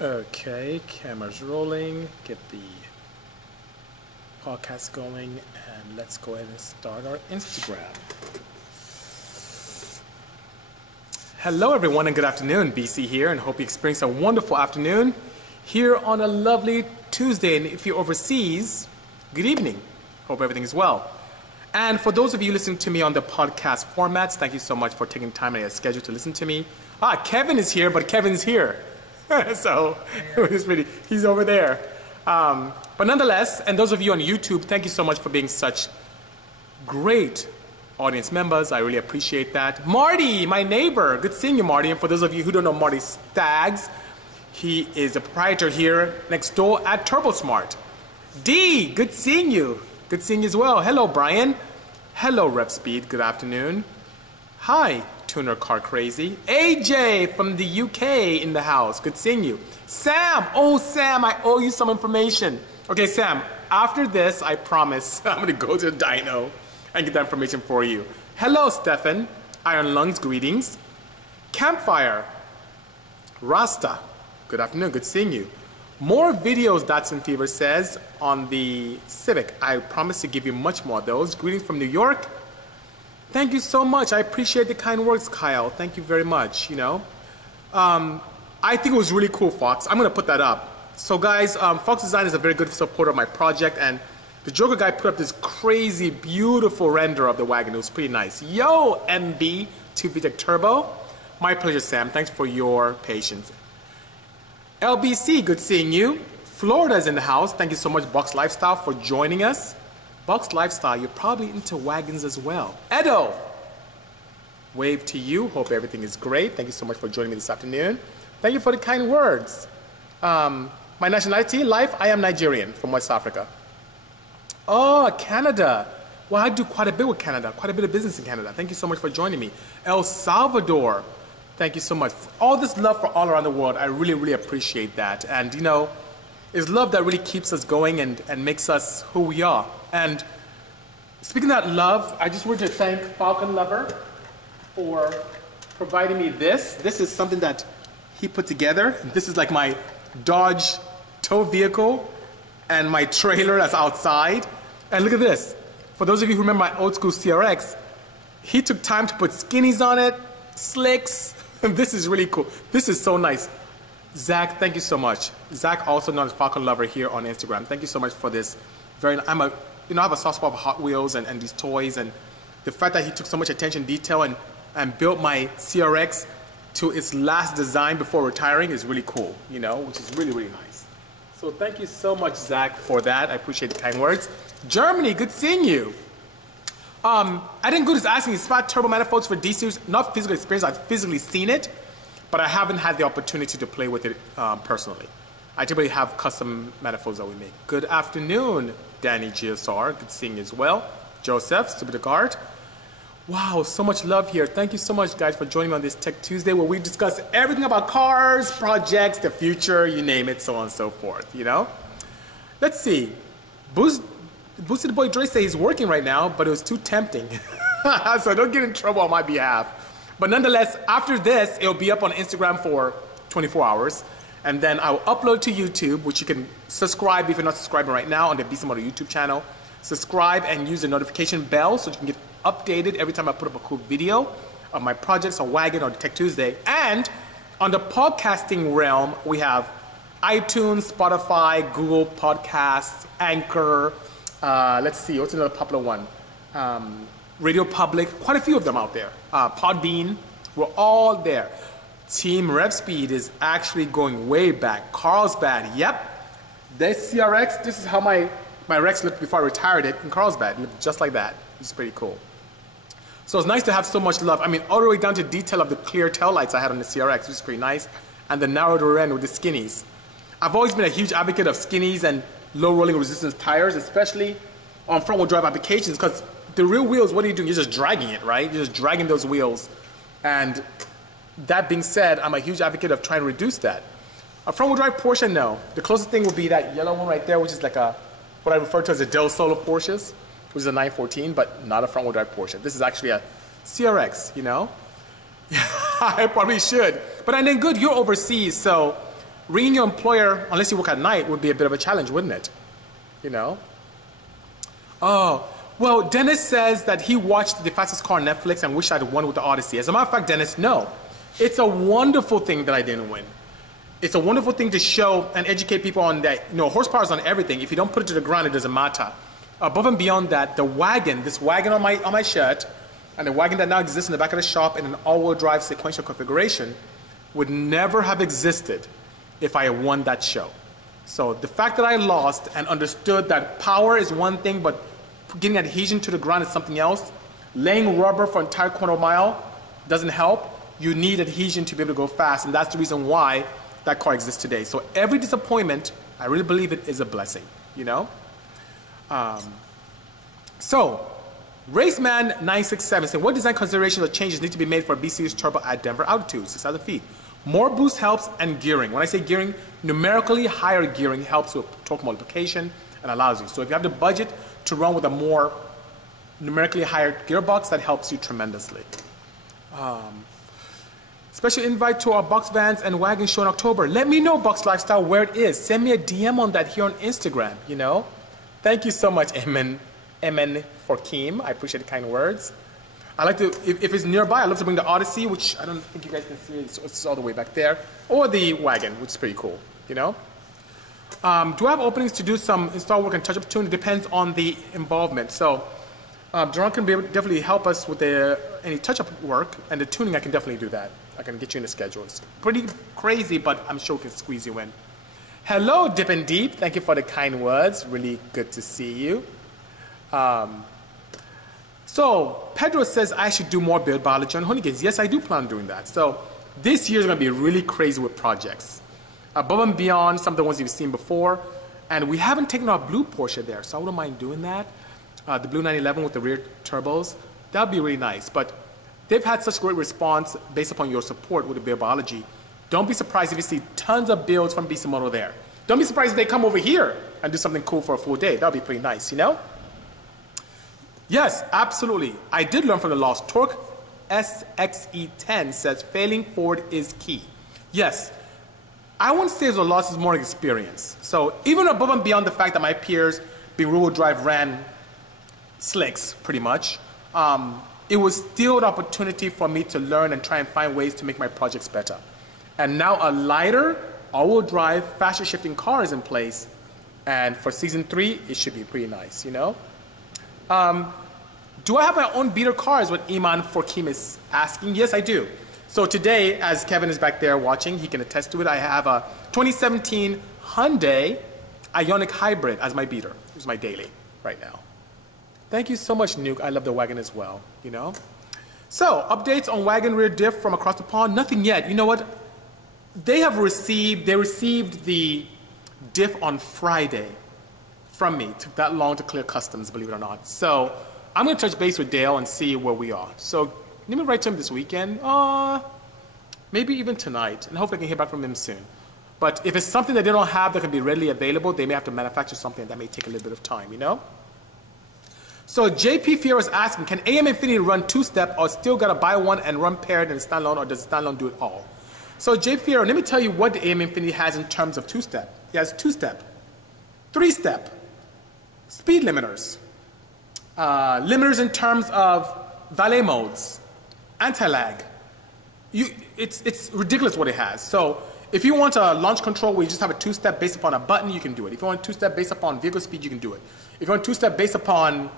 Okay, camera's rolling. Get the podcast going, and let's go ahead and start our Instagram. Hello, everyone, and good afternoon. Bisi here, and hope you experience a wonderful afternoon here on a lovely Tuesday. And if you're overseas, good evening. Hope everything is well. And for those of you listening to me on the podcast formats, thank you so much for taking time out of your schedule to listen to me. Kevin is here, but Kevin's here. So he's over there. But nonetheless, and those of you on YouTube, thank you so much for being such great audience members. I really appreciate that. Marty, my neighbor, good seeing you, Marty. And for those of you who don't know Marty Staggs, he is a proprietor here next door at TurboSmart. D, good seeing you. Good seeing you as well. Hello, Brian. Hello, Rev Speed. Good afternoon. Hi, Tuner Car Crazy. AJ from the UK in the house. Good seeing you. Sam. Oh, Sam, I owe you some information. Okay, Sam, after this, I promise I'm going to go to the dyno and get that information for you. Hello, Stefan. Iron Lungs, greetings. Campfire. Rasta. Good afternoon. Good seeing you. More videos, Datsun Fever says, on the Civic. I promise to give you much more of those. Greetings from New York. Thank you so much. I appreciate the kind words, Kyle. Thank you very much, I think it was really cool, Fox. I'm going to put that up. So, guys, Fox Design is a very good supporter of my project, and the Joker guy put up this crazy, beautiful render of the wagon. It was pretty nice. Yo, MB, 2VTEC Turbo. My pleasure, Sam. Thanks for your patience. LBC, good seeing you. Florida's in the house. Thank you so much, Bucks Lifestyle, for joining us. Bucks Lifestyle, you're probably into wagons as well. Edo, wave to you. Hope everything is great. Thank you so much for joining me this afternoon. Thank you for the kind words. My nationality, life, I am Nigerian from West Africa. Oh, Canada. Well, I do quite a bit with Canada, quite a bit of business in Canada. Thank you so much for joining me. El Salvador. Thank you so much. All this love for all around the world, I really, really appreciate that. And, it's love that really keeps us going and makes us who we are. And speaking of that love, I just wanted to thank Falcon Lover for providing me this. This is something that he put together. This is like my Dodge tow vehicle and my trailer that's outside. And look at this. For those of you who remember my old school CRX, he took time to put skinnies on it, slicks. This is really cool. This is so nice. Zach, thank you so much. Zach, also known as Falcon Lover here on Instagram. Thank you so much for this. I have a soft spot for Hot Wheels and these toys, and the fact that he took so much attention to detail and built my CRX to its last design before retiring is really cool, which is really, really nice. So thank you so much, Zach, for that. I appreciate the kind words. Germany, good seeing you. I didn't go to asking spot turbo manifolds for D-Series. Not physical experience, I've physically seen it, but I haven't had the opportunity to play with it personally. I typically have custom manifolds that we make. Good afternoon, Danny GSR. Good seeing you as well. Joseph, Super Card. Wow, so much love here. Thank you so much, guys, for joining me on this Tech Tuesday where we discuss everything about cars, projects, the future, you name it, so on and so forth, Let's see. Boosted Boy Dre says he's working right now, but it was too tempting. So don't get in trouble on my behalf. But nonetheless, after this, it'll be up on Instagram for 24 hours. And then I'll upload to YouTube, which you can subscribe if you're not subscribing right now on the Bisimoto YouTube channel. Subscribe and use the notification bell so you can get updated every time I put up a cool video of my projects on Wagon or Tech Tuesday. And on the podcasting realm, we have iTunes, Spotify, Google Podcasts, Anchor. Let's see, what's another popular one? Radio Public, quite a few of them out there. Podbean, we're all there. Team Rev Speed is actually going way back. Carlsbad, yep. This CRX, this is how my Rex looked before I retired it in Carlsbad. It looked just like that. It's pretty cool. So it's nice to have so much love. All the way down to detail of the clear taillights I had on the CRX, which is pretty nice. And the narrowed rear end with the skinnies. I've always been a huge advocate of skinnies and low rolling resistance tires, especially on front wheel drive applications, because the rear wheels, what are you doing? You're just dragging it, right? You're just dragging those wheels. And that being said, I'm a huge advocate of trying to reduce that. A front wheel drive Porsche, no. The closest thing would be that yellow one right there, which is like what I refer to as a Del Sol of Porsches, which is a 914, but not a front wheel drive Porsche. This is actually a CRX, I probably should. But I mean, good, you're overseas, so ringing your employer, unless you work at night, would be a bit of a challenge, wouldn't it? You know? Oh, well, Dennis says that he watched The Fastest Car on Netflix and wished I'd won with the Odyssey. As a matter of fact, Dennis, no. It's a wonderful thing that I didn't win. It's a wonderful thing to show and educate people on that, you know, horsepower is on everything. If you don't put it to the ground, it doesn't matter. Above and beyond that, the wagon, this wagon on my shirt, and the wagon that now exists in the back of the shop in an all-wheel drive sequential configuration would never have existed if I had won that show. So the fact that I lost and understood that power is one thing, but getting adhesion to the ground is something else. Laying rubber for an entire quarter mile doesn't help. You need adhesion to be able to go fast, and that's the reason why that car exists today. So every disappointment, I really believe it is a blessing, you know? So, Raceman967 said, what design considerations or changes need to be made for a BCU's turbo at Denver altitude, 6,000 feet? More boost helps and gearing. When I say gearing, numerically higher gearing helps with torque multiplication and allows you. So if you have the budget to run with a more numerically higher gearbox, that helps you tremendously. Special invite to our Box Vans and Wagon show in October. Let me know, Box Lifestyle, where it is. Send me a DM on that here on Instagram, you know? Thank you so much, Emin Forkim. I appreciate the kind words. I like to, if it's nearby, I love to bring the Odyssey, which I don't think you guys can see it, so it's all the way back there, or the wagon, which is pretty cool, you know? Do I have openings to do some install work and touch-up tune? It depends on the involvement. So, Duran can definitely help us with any touch-up work, and the tuning, I can definitely do that. I can get you in the schedule. It's pretty crazy, but I'm sure we can squeeze you in. Hello, Dip and Deep. Thank you for the kind words. Really good to see you. So, Pedro says I should do more build biology on Hoonigans. Yes, I do plan on doing that. So, this year is going to be really crazy with projects. Above and beyond some of the ones you've seen before. And we haven't taken our blue Porsche there, so I wouldn't mind doing that. The blue 911 with the rear turbos. That would be really nice. But they've had such great response based upon your support with the build biology. Don't be surprised if you see tons of builds from Bisimoto there. Don't be surprised if they come over here and do something cool for a full day. That would be pretty nice, you know? Yes, absolutely. I did learn from the loss. Torque SXE10 says failing forward is key. Yes, I wouldn't say the loss is more experience. So even above and beyond the fact that my peers being rear-wheel drive ran slicks pretty much, it was still an opportunity for me to learn and try and find ways to make my projects better. And now a lighter, all-wheel drive, faster shifting car is in place. And for season 3, it should be pretty nice, you know? Do I have my own beater car is what Iman Forkim is asking. Yes, I do. So today, as Kevin is back there watching, he can attest to it. I have a 2017 Hyundai Ioniq Hybrid as my beater. It's my daily right now. Thank you so much, Nuke. I love the wagon as well, you know? So, updates on wagon rear diff from across the pond? Nothing yet. You know what? They received the diff on Friday from me. It took that long to clear customs, believe it or not. So, I'm going to touch base with Dale and see where we are. So, let me write to him this weekend. Maybe even tonight. And hopefully I can hear back from him soon. But if it's something that they don't have that can be readily available, they may have to manufacture something that may take a little bit of time, you know? So JP Fiero is asking, can AM Infinity run two-step or still got to buy one and run paired and standalone, or does standalone do it all? So JP Fiero, let me tell you what the AM Infinity has in terms of two-step. It has two-step, three-step, speed limiters, limiters in terms of valet modes, anti-lag. It's ridiculous what it has. So if you want a launch control where you just have a two-step based upon a button, you can do it. If you want two-step based upon vehicle speed, you can do it. If you want two-step based upon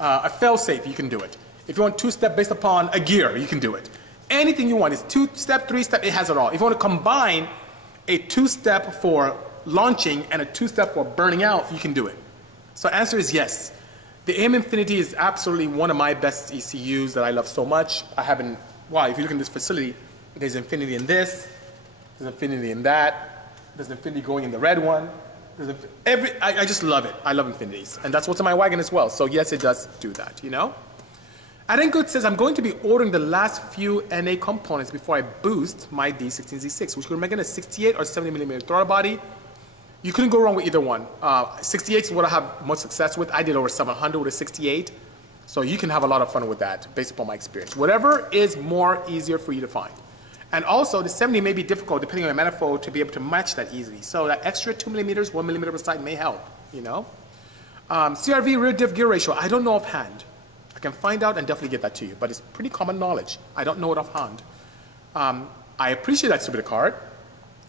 a fail-safe, you can do it. If you want two-step based upon a gear, you can do it. Anything you want. It's two-step, three-step, it has it all. If you want to combine a two-step for launching and a two-step for burning out, you can do it. So answer is yes. The AM Infinity is absolutely one of my best ECUs that I love so much. I haven't, wow, if you look in this facility, there's Infinity in this, there's Infinity in that, there's Infinity going in the red one. I just love it. I love Infinities. And that's what's in my wagon as well. So yes, it does do that, you know? Adengood says, I'm going to be ordering the last few NA components before I boost my D16Z6, which could make it a 68 or 70mm throttle body. You couldn't go wrong with either one. 68 is what I have most success with. I did over 700 with a 68. So you can have a lot of fun with that based upon my experience. Whatever is more easier for you to find. And also, the 70 may be difficult, depending on the manifold, to be able to match that easily. So that extra 2 millimeters, 1 millimeter per side may help, you know? CRV rear diff gear ratio, I don't know offhand. I can find out and definitely get that to you, but it's pretty common knowledge. I don't know it offhand. I appreciate that stupid card.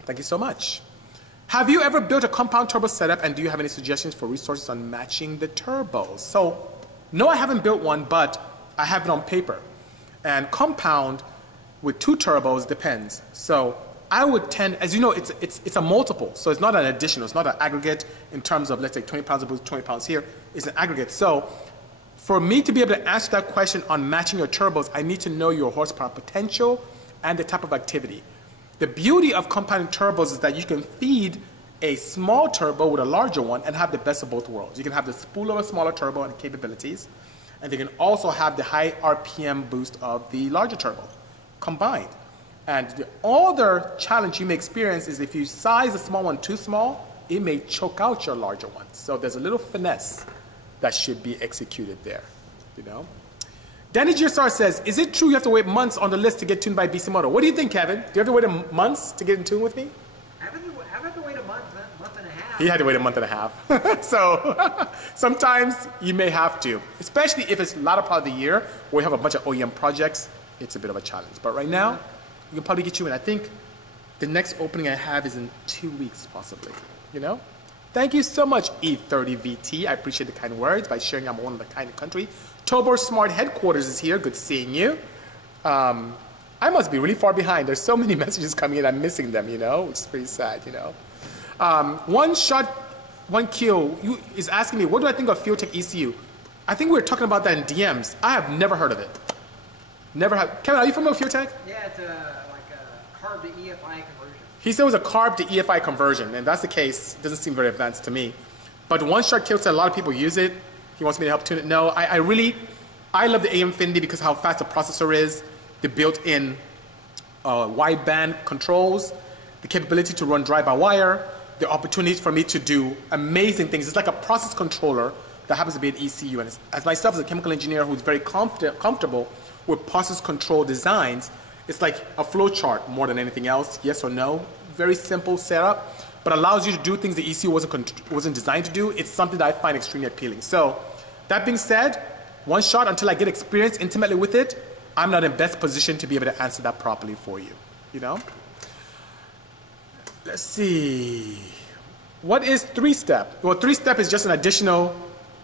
Thank you so much. Have you ever built a compound turbo setup, and do you have any suggestions for resources on matching the turbos? So, no, I haven't built one, but I have it on paper. And compound with 2 turbos depends. So I would tend, as you know, it's a multiple. So it's not an additional, it's not an aggregate in terms of, let's say, 20 pounds of boost, 20 pounds here. It's an aggregate. So for me to be able to answer that question on matching your turbos, I need to know your horsepower potential and the type of activity. The beauty of compounding turbos is that you can feed a small turbo with a larger one and have the best of both worlds. You can have the spool of a smaller turbo and the capabilities, and you can also have the high RPM boost of the larger turbo combined. And the other challenge you may experience is if you size the small one too small, it may choke out your larger one. So there's a little finesse that should be executed there, you know? Danny GSR says, is it true you have to wait months on the list to get tuned by Bisimoto? What do you think, Kevin? Do you have to wait months to get in tune with me? I have to wait a month and a half. He had to wait a month and a half. So sometimes you may have to, especially if it's a latter part of the year where you have a bunch of OEM projects, it's a bit of a challenge. But right now, we can probably get you in. I think the next opening I have is in 2 weeks, possibly, you know? Thank you so much, E30VT. I appreciate the kind words by sharing I'm one of the kind of country. Tobor Smart Headquarters is here. Good seeing you. I must be really far behind. There's so many messages coming in. I'm missing them, you know, which is pretty sad, you know. One Shot, One Kill is asking me, what do I think of FieldTech ECU? I think we were talking about that in DMs. I have never heard of it. Never have. Kevin, are you familiar with FieldTech? Yeah, it's like a carb to EFI conversion. He said it was a carb to EFI conversion, and that's the case. It doesn't seem very advanced to me. But One Shot Kill said a lot of people use it. He wants me to help tune it. No, I love the AM Infinity because how fast the processor is, the built-in wideband controls, the capability to run drive-by-wire, the opportunities for me to do amazing things. It's like a process controller that happens to be an ECU. And as myself as a chemical engineer who's very comfortable with process control designs, it's like a flow chart more than anything else, yes or no. Very simple setup, but allows you to do things the ECU wasn't designed to do. It's something that I find extremely appealing. So that being said, One Shot, until I get experience intimately with it, I'm not in best position to be able to answer that properly for you, you know? Let's see. What is 3-step? Well, 3-step is just an additional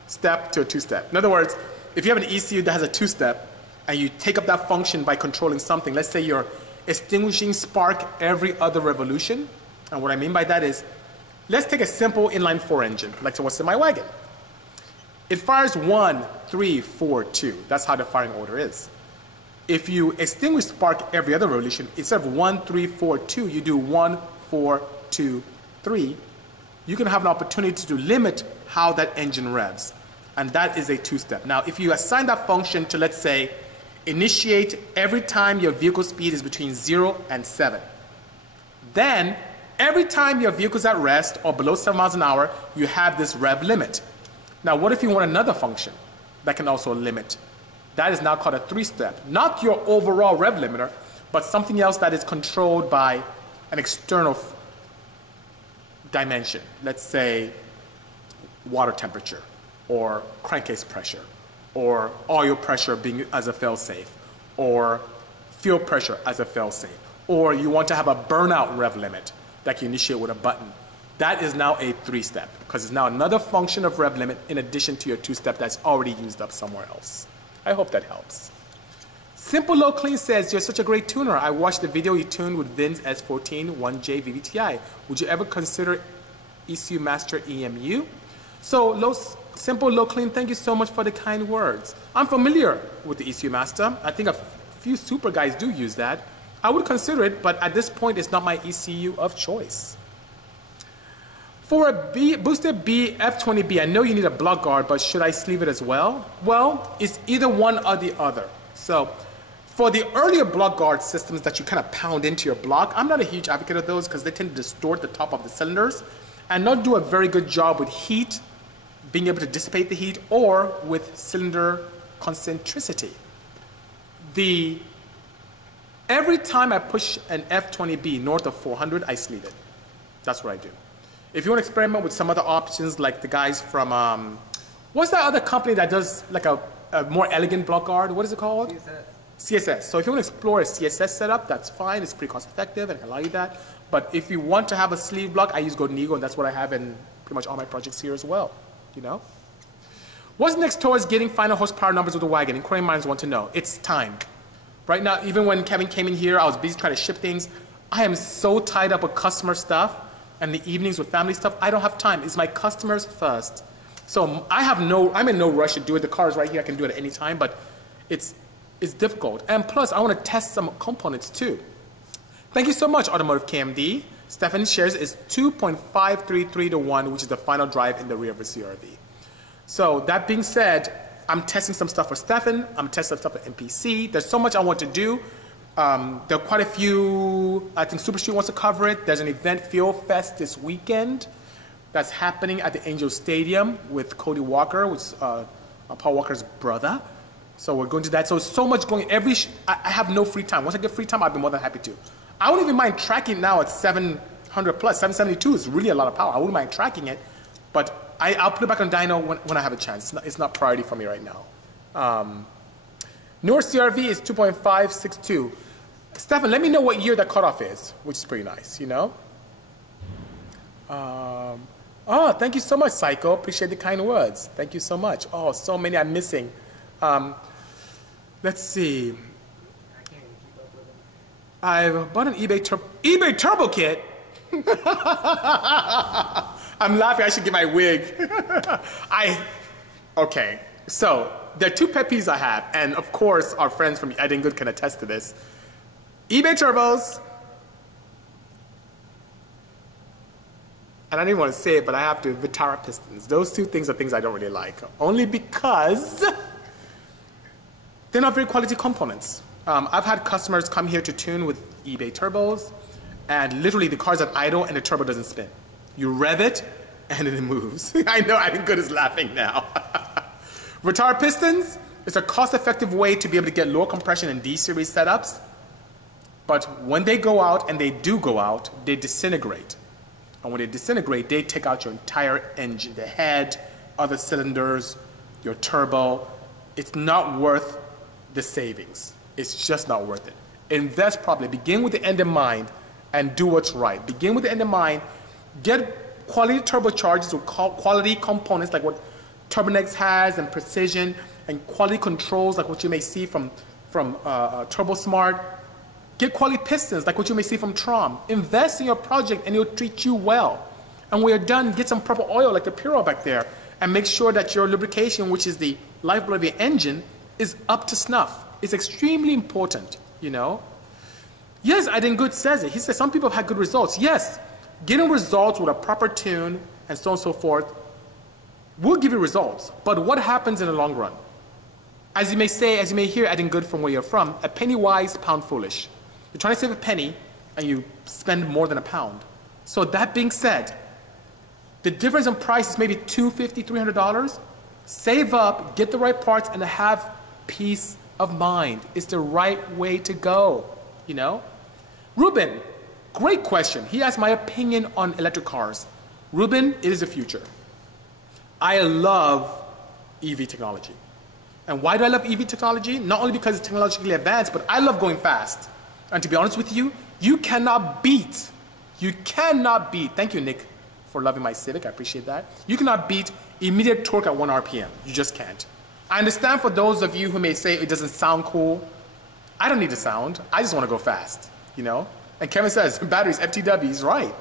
step to a 2-step. In other words, if you have an ECU that has a 2-step and you take up that function by controlling something, let's say you're extinguishing spark every other revolution. And what I mean by that is, let's take a simple inline 4 engine, like what's in my wagon. It fires 1, 3, 4, 2. That's how the firing order is. If you extinguish spark every other revolution, instead of 1, 3, 4, 2, you do 1, 4, 2, 3. You can have an opportunity to limit how that engine revs. And that is a 2-step. Now, if you assign that function to, let's say, initiate every time your vehicle speed is between 0 and 7. Then, every time your vehicle's at rest or below 7 miles an hour, you have this rev limit. Now, what if you want another function that can also limit? That is now called a 3-step. Not your overall rev limiter, but something else that is controlled by an external dimension. Let's say water temperature, or crankcase pressure, or oil pressure being as a fail-safe, or fuel pressure as a fail-safe, or you want to have a burnout rev limit that you initiate with a button. That is now a 3-step, because it's now another function of rev limit in addition to your 2-step that's already used up somewhere else. I hope that helps. Simple Low Clean says, you're such a great tuner. I watched the video you tuned with Vin's S14 1J VVTi. Would you ever consider ECU Master EMU? So Simple Low Clean, thank you so much for the kind words. I'm familiar with the ECU Master. I think a few super guys do use that. I would consider it, but at this point, it's not my ECU of choice. For a boosted B F20B, I know you need a block guard, but should I sleeve it as well? Well, it's either one or the other. So for the earlier block guard systems that you kind of pound into your block, I'm not a huge advocate of those because they tend to distort the top of the cylinders and not do a very good job with heat, being able to dissipate the heat, or with cylinder concentricity. The Every time I push an F20B north of 400, I sleeve it. That's what I do. If you want to experiment with some other options, like the guys from, what's that other company that does like a more elegant block guard? What is it called? CSS. So if you want to explore a CSS setup, that's fine. It's pretty cost effective and I can allow you that. But if you want to have a sleeve block, I use Golden Eagle, and that's what I have in pretty much all my projects here as well. You know? What's next towards getting final horsepower numbers with the wagon? Inquiring minds want to know. It's time. Right now, even when Kevin came in here, I was busy trying to ship things. I am so tied up with customer stuff and the evenings with family stuff. I don't have time. It's my customers first. So I'm in no rush to do it. The car is right here. I can do it at any time, but it's difficult. And plus, I want to test some components too. Thank you so much, Automotive KMD. Stephan shares is 2.533 to 1, which is the final drive in the rear of a CRV. So that being said, I'm testing some stuff for Stephan. I'm testing some stuff for MPC. There's so much I want to do. There are quite a few. I think Super Street wants to cover it. There's an event, Fuel Fest, this weekend that's happening at the Angel Stadium with Cody Walker, which is Paul Walker's brother. So we're going to that. So much going. I have no free time. Once I get free time, I'll be more than happy to. I wouldn't even mind tracking now at 700 plus. 772 is really a lot of power. I wouldn't mind tracking it, but I'll put it back on dyno when I have a chance. It's not priority for me right now. Newer CRV is 2.562. Stephan, let me know what year that cutoff is, which is pretty nice, you know? Oh, thank you so much, Psycho. Appreciate the kind words. Thank you so much. Oh, so many I'm missing. Let's see. I can't even keep up with them. I've bought an eBay Turbo Kit. I'm laughing. I should get my wig. Okay. So there are two pet peeves I have, and of course our friends from I Did Good can attest to this. eBay turbos. And I didn't want to say it, but I have to. Vitara pistons. Those two things are things I don't really like, only because they're not very quality components. I've had customers come here to tune with eBay turbos, and literally the car's at idle and the turbo doesn't spin. You rev it, and then it moves. I know, I think Good is laughing now. Retard pistons is a cost-effective way to be able to get lower compression in D-series setups, but when they go out, and they do go out, they disintegrate. And when they disintegrate, they take out your entire engine, the head, other cylinders, your turbo. It's not worth the savings. It's just not worth it. Invest properly. Begin with the end in mind, and do what's right. Begin with the end in mind. Get quality turbochargers with quality components like what Turbonex has, and precision, and quality controls like what you may see from TurboSmart. Get quality pistons like what you may see from Trom. Invest in your project and it'll treat you well. And when you're done, get some proper oil like the Puro back there, and make sure that your lubrication, which is the lifeblood of your engine, is up to snuff. It's extremely important, you know. Yes, I Did Good says it. He says some people have had good results. Yes, getting results with a proper tune and so on and so forth will give you results. But what happens in the long run? As you may say, as you may hear, I Did Good from where you're from, a penny wise, pound foolish. You're trying to save a penny and you spend more than a pound. So that being said, the difference in price is maybe $250, $300. Save up, get the right parts, and have peace of mind. It's the right way to go, you know? Ruben, great question. He asked my opinion on electric cars. Ruben, it is the future. I love EV technology. And why do I love EV technology? Not only because it's technologically advanced, but I love going fast. And to be honest with you, you cannot beat, thank you, Nick, for loving my Civic. I appreciate that. You cannot beat immediate torque at 1 RPM. You just can't. I understand for those of you who may say it doesn't sound cool. I don't need the sound. I just want to go fast, you know? And Kevin says, batteries, FTW, he's right.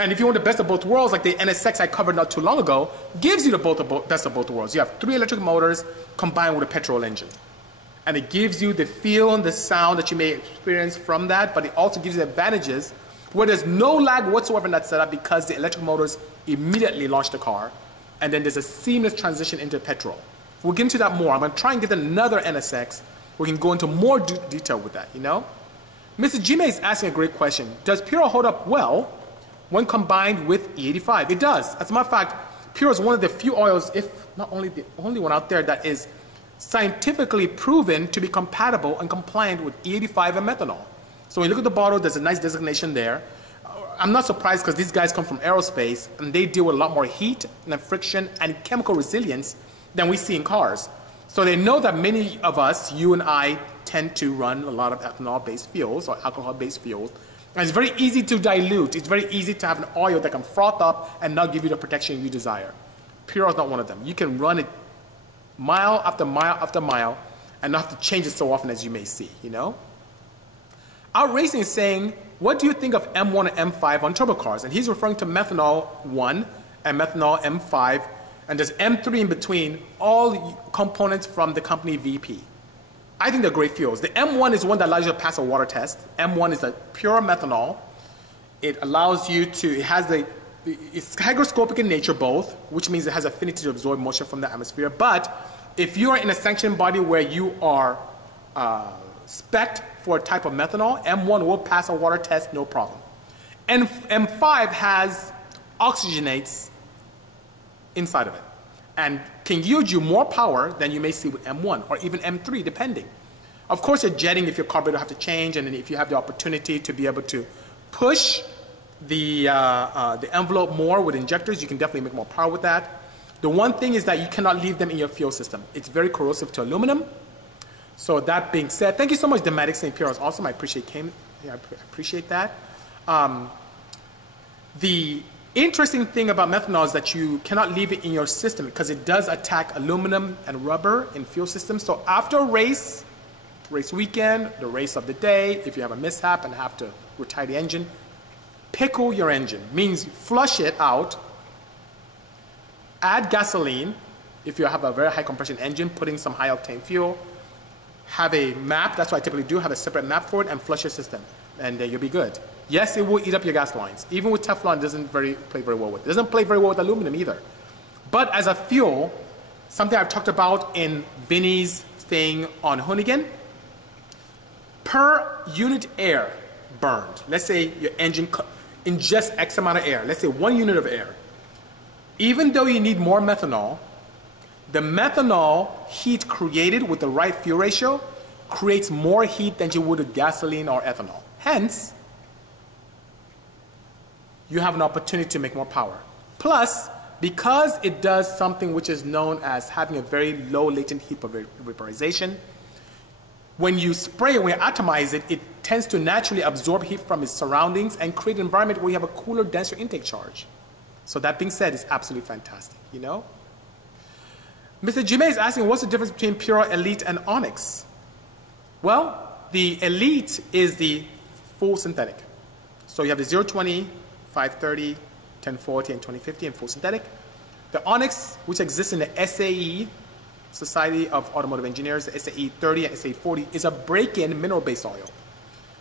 And if you want the best of both worlds, like the NSX I covered not too long ago, gives you the best of both worlds. You have 3 electric motors combined with a petrol engine. And it gives you the feel and the sound that you may experience from that, but it also gives you advantages where there's no lag whatsoever in that setup because the electric motors immediately launch the car, and then there's a seamless transition into petrol. We'll get into that more. I'm going to try and get another NSX. We can go into more detail with that, you know? Mr. Jime is asking a great question. Does Puro hold up well when combined with E85? It does. As a matter of fact, Puro is one of the few oils, if not only the only one out there that is scientifically proven to be compatible and compliant with E85 and methanol. So when you look at the bottle, there's a nice designation there. I'm not surprised because these guys come from aerospace and they deal with a lot more heat and friction and chemical resilience than we see in cars. So they know that many of us, you and I, tend to run a lot of ethanol-based fuels or alcohol-based fuels. And it's very easy to dilute. It's very easy to have an oil that can froth up and not give you the protection you desire. Pure is not one of them. You can run it mile after mile after mile and not have to change it so often as you may see, you know? Our Racing is saying, what do you think of M1 and M5 on turbo cars? And he's referring to methanol 1 and methanol M5, and there's M3 in between, all components from the company VP. I think they're great fuels. The M1 is one that allows you to pass a water test. M1 is a pure methanol. It allows you to, it's hygroscopic in nature both, which means it has affinity to absorb moisture from the atmosphere. But if you are in a sanctioned body where you are spec'd for a type of methanol, M1 will pass a water test, no problem. And M5 has oxygenates inside of it and can yield you more power than you may see with M1 or even M3 depending. Of course you're jetting if your carburetor have to change, and then if you have the opportunity to be able to push the envelope more with injectors, you can definitely make more power with that. The one thing is that you cannot leave them in your fuel system. It's very corrosive to aluminum. So that being said, thank you so much, Dematic St. Pierre. It's awesome. I appreciate that. The interesting thing about methanol is that you cannot leave it in your system because it does attack aluminum and rubber in fuel systems. So after a race weekend, the race of the day, if you have a mishap and have to retire the engine, pickle your engine. Means flush it out, add gasoline. If you have a very high compression engine, put in some high octane fuel, have a map, that's what I typically do, have a separate map for it, and flush your system, and you'll be good. Yes, it will eat up your gas lines. Even with Teflon, it doesn't play very well with it. It doesn't play very well with aluminum either. But as a fuel, something I've talked about in Vinny's thing on Hoonigan, per unit air burned, let's say your engine ingests X amount of air, let's say 1 unit of air. Even though you need more methanol, the methanol heat created with the right fuel ratio creates more heat than you would with gasoline or ethanol. Hence, you have an opportunity to make more power. Plus, because it does something which is known as having a very low latent heat vaporization, when you spray it, when you atomize it, it tends to naturally absorb heat from its surroundings and create an environment where you have a cooler, denser intake charge. So that being said, it's absolutely fantastic, you know? Mr. Jimé is asking, what's the difference between Pure, Elite, and Onyx? Well, the Elite is the full synthetic. So you have the 020, 530, 1040, and 2050 and full synthetic. The Onyx, which exists in the SAE, Society of Automotive Engineers, the SAE 30 and SAE 40, is a break-in mineral-based oil.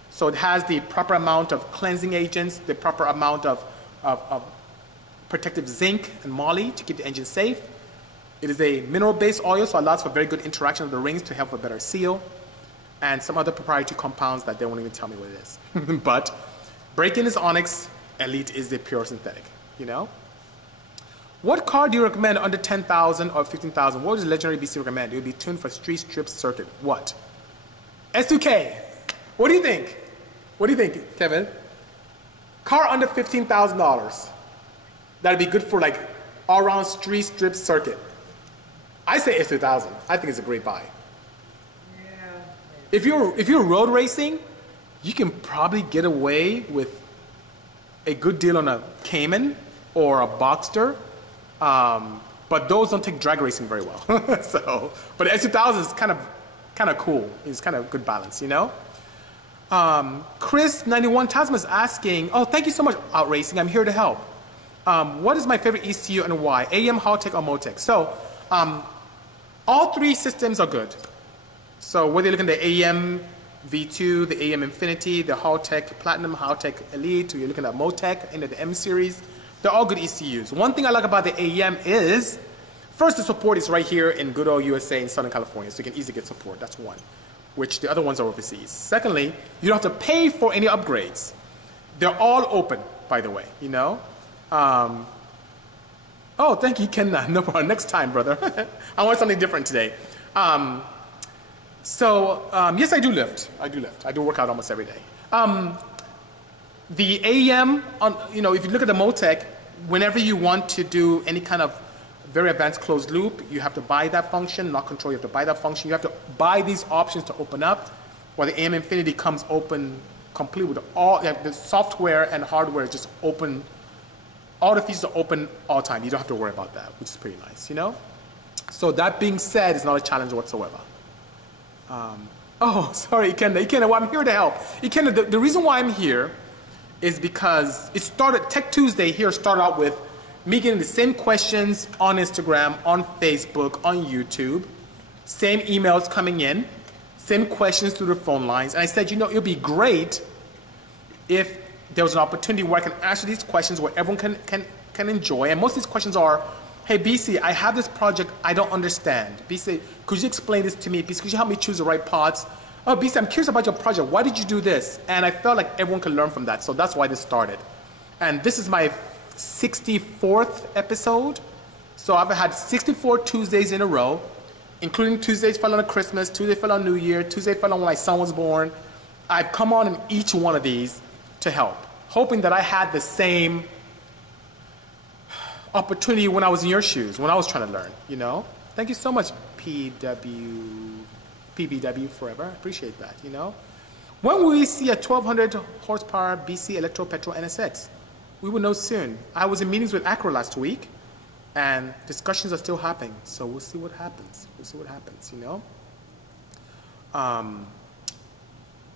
So it has the proper amount of cleansing agents, the proper amount of protective zinc and moly to keep the engine safe. It is a mineral-based oil, so it allows for very good interaction of the rings to help a better seal, and some other proprietary compounds that they won't even tell me what it is. But break-in is Onyx, Elite is the pure synthetic, you know? What car do you recommend under 10,000 or 15,000? What does legendary BC recommend? It would be tuned for street strip circuit. What? S2K. What do you think? What do you think, Kevin? Car under $15,000. That'd be good for like all-around street strip circuit. I say S2000. I think it's a great buy. Yeah. If you're road racing, you can probably get away with a good deal on a Cayman or a Boxster, but those don't take drag racing very well. So, but S2000 is kind of cool. It's kind of good balance, you know. Chris91 Tasman is asking, oh, thank you so much, Out Racing. I'm here to help. What is my favorite ECU and why? AM, Haltech, or Motec? So, all three systems are good. So whether you're looking at the AM V2, the AM Infinity, the Haltech Platinum, Haltech Elite, or you're looking at Motec into the M series, they're all good ECUs. One thing I like about the AM is, first, the support is right here in good old USA in Southern California, so you can easily get support. That's one, which the other ones are overseas. Secondly, you don't have to pay for any upgrades. They're all open, by the way, you know? Oh, thank you, Ken. No problem. Next time, brother. I want something different today. Yes, I do lift. I do lift. I do work out almost every day. The AEM, if you look at the Motec, whenever you want to do any kind of very advanced closed loop, you have to buy that function, not control, you have to buy that function. You have to buy these options to open up, while the AEM Infinity comes open complete with all, the software and hardware is just open, all the features are open all the time. You don't have to worry about that, which is pretty nice, So that being said, it's not a challenge whatsoever. Sorry, Ikenna, well, I'm here to help. Ikenna, the reason why I'm here is because Tech Tuesday here started out with me getting the same questions on Instagram, on Facebook, on YouTube, same emails coming in, same questions through the phone lines. And I said, it would be great if there was an opportunity where I can answer these questions where everyone can enjoy. And most of these questions are, hey, Bisi, I have this project I don't understand. Bisi, could you explain this to me? Bisi, could you help me choose the right parts? Oh, Bisi, I'm curious about your project. Why did you do this? And I felt like everyone could learn from that. So that's why this started. And this is my 64th episode. So I've had 64 Tuesdays in a row, including Tuesdays fell on Christmas, Tuesday fell on New Year, Tuesday fell on when my son was born. I've come on in each one of these to help, hoping that I had the same opportunity when I was in your shoes, when I was trying to learn, Thank you so much, PBW forever. I appreciate that, When will we see a 1200 horsepower BC Electro Petrol NSX? We will know soon. I was in meetings with Acro last week, and discussions are still happening, so we'll see what happens.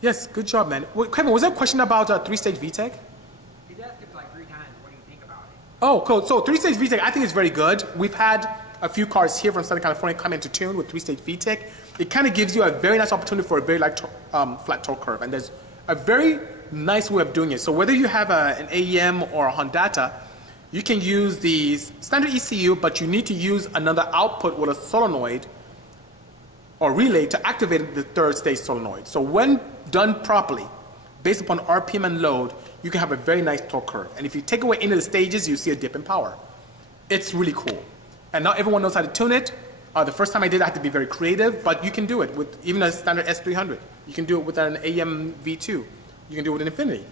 Yes, good job, man. Kevin, was there a question about a three-stage VTEC? He's asked it like 3 times. What do you think about it? Oh, cool. So three-stage VTEC, I think it's very good. We've had a few cars here from Southern California come into tune with three-stage VTEC. It kind of gives you a very nice opportunity for a very light flat torque curve, and there's a very nice way of doing it. So whether you have an AEM or a Hondata, you can use the standard ECU, but you need to use another output with a solenoid or relay to activate the third stage solenoid. So when done properly, based upon RPM and load, you can have a very nice torque curve. And if you take away any of the stages, you see a dip in power. It's really cool. And not everyone knows how to tune it. The first time I did, I had to be very creative, but you can do it with even a standard S300. You can do it with an AM V2. You can do it with an Infinity.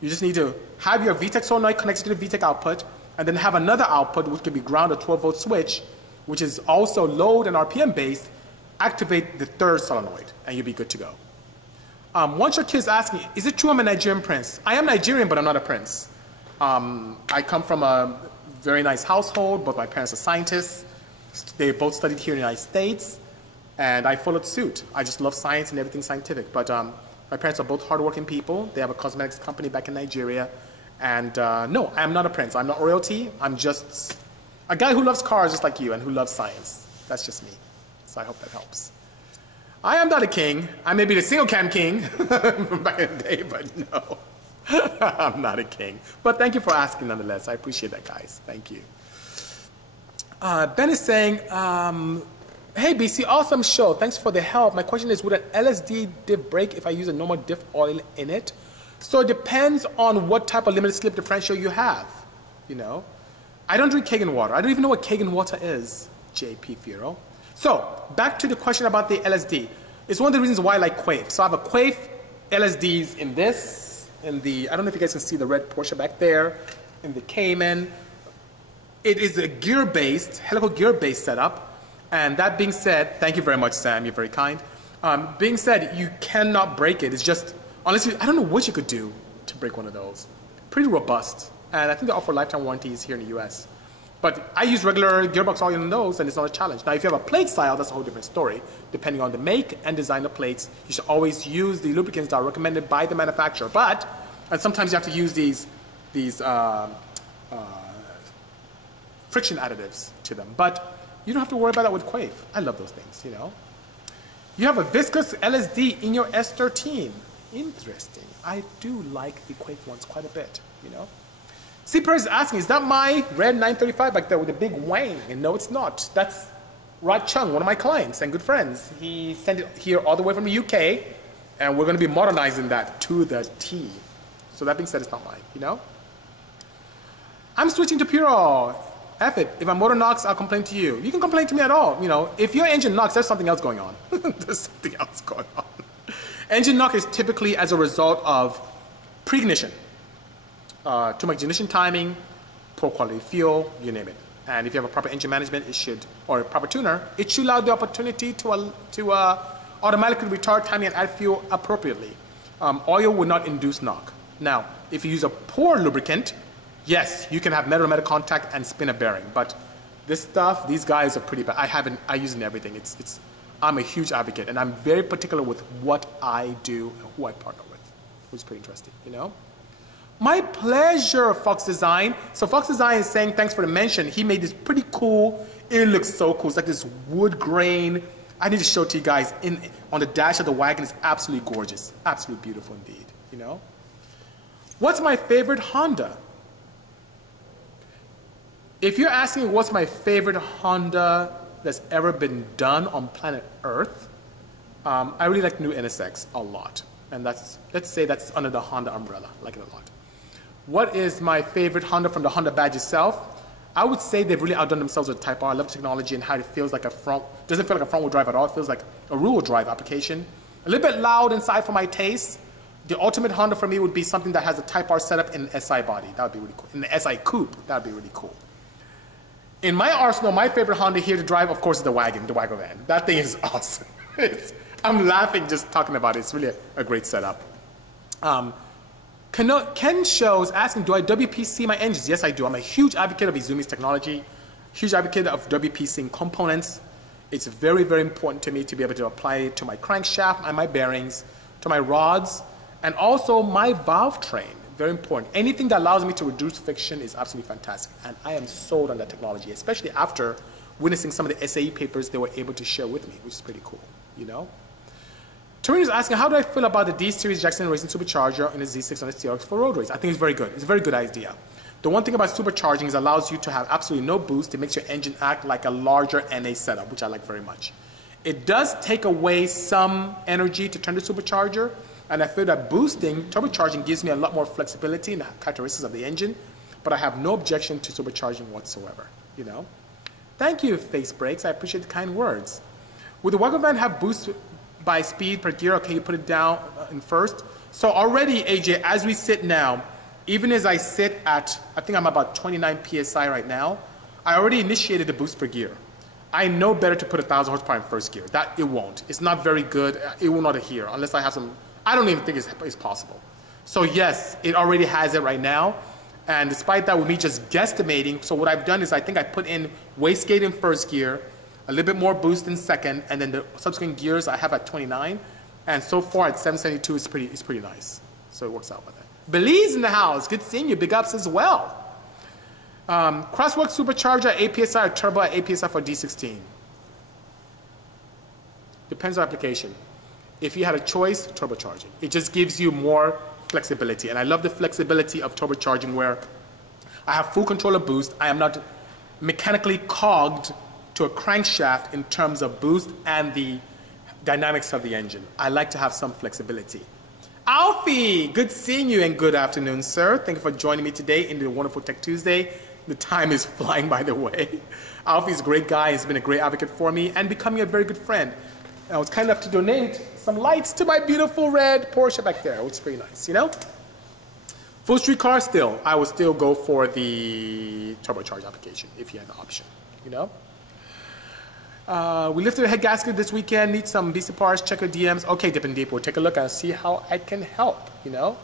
You just need to have your VTEC solenoid connected to the VTEC output, and then have another output, which can be ground or 12-volt switch, which is also load and RPM based, activate the third solenoid, and you'll be good to go. Once your kid's asking, is it true I'm a Nigerian prince? I am Nigerian, but I'm not a prince. I come from a very nice household. Both my parents are scientists. They both studied here in the United States, and I followed suit. I just love science and everything scientific. But my parents are both hardworking people. They have a cosmetics company back in Nigeria. And no, I am not a prince. I'm not royalty. I'm just a guy who loves cars just like you and who loves science. That's just me. So I hope that helps. I am not a king. I may be the single cam king from back in the day, but no. I'm not a king. But thank you for asking nonetheless. I appreciate that, guys. Thank you. Ben is saying, hey, BC, awesome show. Thanks for the help. My question is, would an LSD diff break if I use a normal diff oil in it? So it depends on what type of limited slip differential you have, I don't drink Kagan water. I don't even know what Kagan water is, JP Fiero. So back to the question about the LSD. It's one of the reasons why I like Quafe. So I have a Quafe LSDs in this, in the, I don't know if you guys can see the red Porsche back there, in the Cayman. It is a gear-based, helical gear-based setup. And that being said, thank you very much, Sam, you're very kind. Being said, you cannot break it. It's just, unless you, I don't know what you could do to break one of those. Pretty robust. And I think they offer lifetime warranties here in the US. But I use regular gearbox oil in those, and it's not a challenge. Now, if you have a plate style, that's a whole different story. Depending on the make and design of plates, you should always use the lubricants that are recommended by the manufacturer. But, and sometimes you have to use these friction additives to them. But you don't have to worry about that with Quafe. I love those things, You have a viscous LSD in your S13. Interesting. I do like the Quafe ones quite a bit, C. Perez is asking, is that my red 935 back there with the big wang? And no, it's not. That's Rod Chung, one of my clients and good friends. He sent it here all the way from the UK, and we're going to be modernizing that to the T. So that being said, it's not mine, I'm switching to Puro. F it. If my motor knocks, I'll complain to you. You can complain to me at all. You know, if your engine knocks, there's something else going on. There's something else going on. Engine knock is typically as a result of pre-ignition. Too much ignition timing, poor quality fuel, you name it. And if you have a proper engine management, it should, or a proper tuner, it should allow the opportunity to automatically retard timing and add fuel appropriately. Oil will not induce knock. Now, if you use a poor lubricant, yes, you can have metal-to-metal contact and spin a bearing. But this stuff, these guys are pretty bad. I use it in everything. I'm a huge advocate, and I'm very particular with what I do and who I partner with, which is pretty interesting, you know? My pleasure, Fox Design. So Fox Design is saying thanks for the mention. He made this pretty cool. It looks so cool. It's like this wood grain. I need to show it to you guys. On the dash of the wagon, it's absolutely gorgeous. Absolutely beautiful indeed, you know? What's my favorite Honda? If you're asking what's my favorite Honda that's ever been done on planet Earth, I really like the new NSX a lot. And let's say that's under the Honda umbrella. I like it a lot. What is my favorite Honda from the Honda badge itself? I would say they've really outdone themselves with Type R. I love the technology and how it feels like doesn't feel like a front-wheel drive at all. It feels like a rear-wheel drive application. A little bit loud inside for my taste. The ultimate Honda for me would be something that has a Type R setup in an SI body. That would be really cool. In the SI coupe, that would be really cool. In my arsenal, my favorite Honda here to drive, of course, is the wagon van. That thing is awesome. I'm laughing just talking about it. It's really a great setup. Ken Shows asking, do I WPC my engines? Yes, I do. I'm a huge advocate of Izumi's technology, huge advocate of WPCing components. It's very, very important to me to be able to apply it to my crankshaft and my bearings, to my rods, and also my valve train. Very important. Anything that allows me to reduce friction is absolutely fantastic. And I am sold on that technology, especially after witnessing some of the SAE papers they were able to share with me, which is pretty cool, you know? Tarina is asking, how do I feel about the D-Series Jackson Racing Supercharger in the Z600 CRX for road race? I think it's very good. It's a very good idea. The one thing about supercharging is it allows you to have absolutely no boost. It makes your engine act like a larger NA setup, which I like very much. It does take away some energy to turn the supercharger, and I feel that turbocharging gives me a lot more flexibility in the characteristics of the engine, but I have no objection to supercharging whatsoever, you know? Thank you, Face Brakes. I appreciate the kind words. Would the wagon van have boost by speed per gear, or can you put it down in first? So already, AJ, as we sit now, even as I sit at, I think I'm about 29 PSI right now, I already initiated the boost per gear. I know better to put 1,000 horsepower in first gear. That it won't. It's not very good. It will not adhere unless I have some, I don't even think it's possible. So yes, it already has it right now. And despite that, with me just guesstimating, so what I've done is I think I put in wastegate in first gear, a little bit more boost in second, and then the subsequent gears I have at 29. And so far at 772, it's pretty nice. So it works out with that. Belize in the house. Good seeing you. Big ups as well. Crosswork supercharger at APSI or turbo at APSI for D16. Depends on application. If you had a choice, turbocharging. It just gives you more flexibility. And I love the flexibility of turbocharging where I have full control of boost. I am not mechanically cogged to a crankshaft in terms of boost and the dynamics of the engine. I like to have some flexibility. Alfie, good seeing you and good afternoon, sir. Thank you for joining me today in the wonderful Tech Tuesday. The time is flying by the way. Alfie's a great guy. He's been a great advocate for me and becoming a very good friend. I was kind enough to donate some lights to my beautiful red Porsche back there, which is pretty nice, you know? Full street car still. I would still go for the turbocharged application if you had the option, you know? We lifted a head gasket this weekend. Need some Bisi parts. Check your DMs. Okay, Dip and Deep. We'll take a look and see how I can help, you know?